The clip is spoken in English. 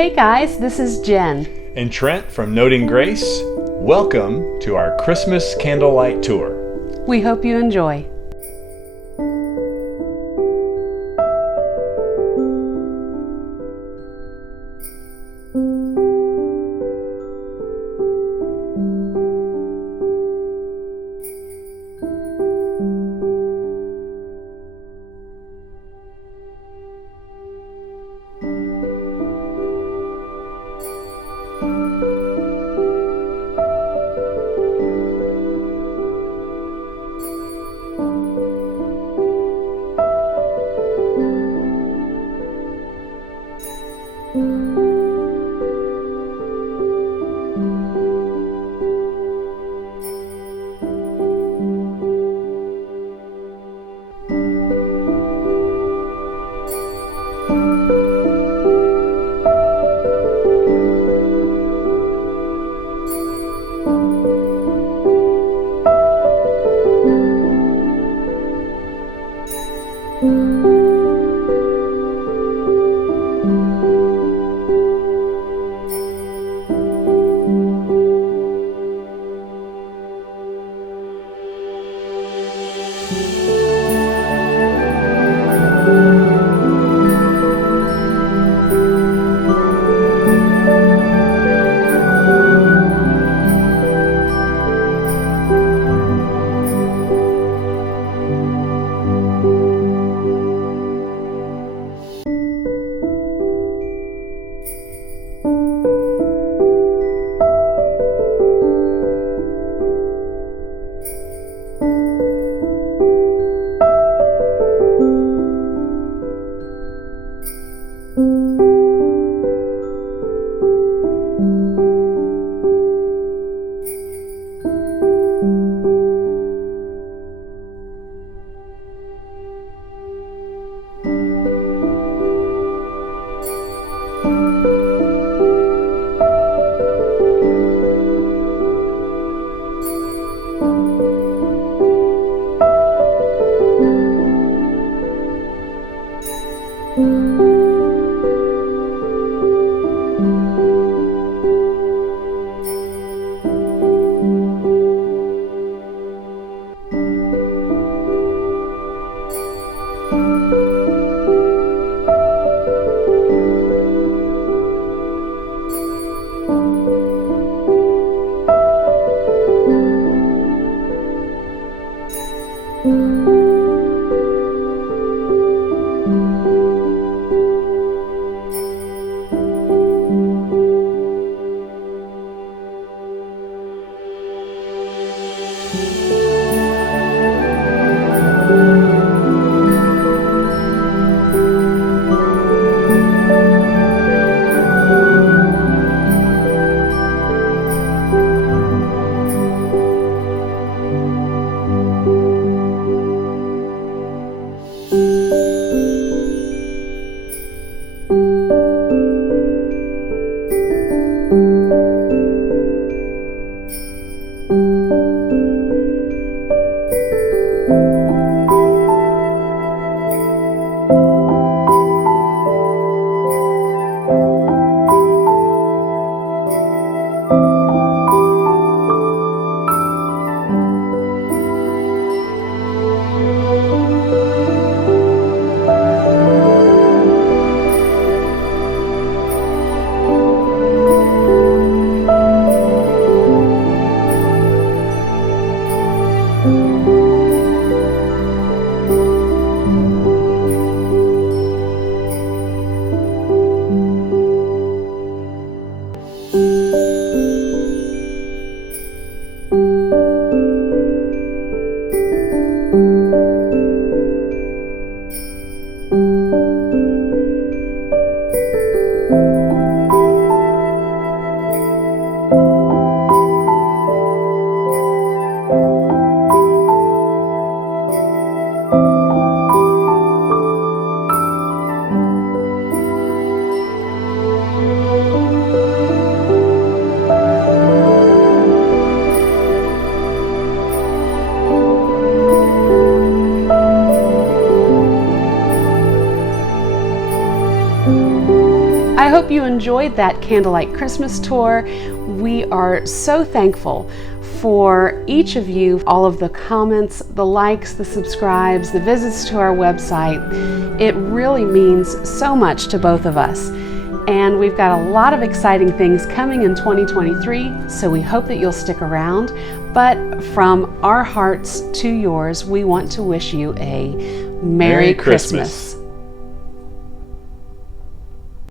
Hey guys, this is Jen. And Trent from Noting Grace. Welcome to our Christmas Candlelight Tour. We hope you enjoy. hope you enjoyed that Candlelight Christmas tour. We are so thankful for each of you, all of the comments, the likes, the subscribes, the visits to our website. It really means so much to both of us. And we've got a lot of exciting things coming in 2023, so we hope that you'll stick around. But from our hearts to yours, we want to wish you a Merry Christmas.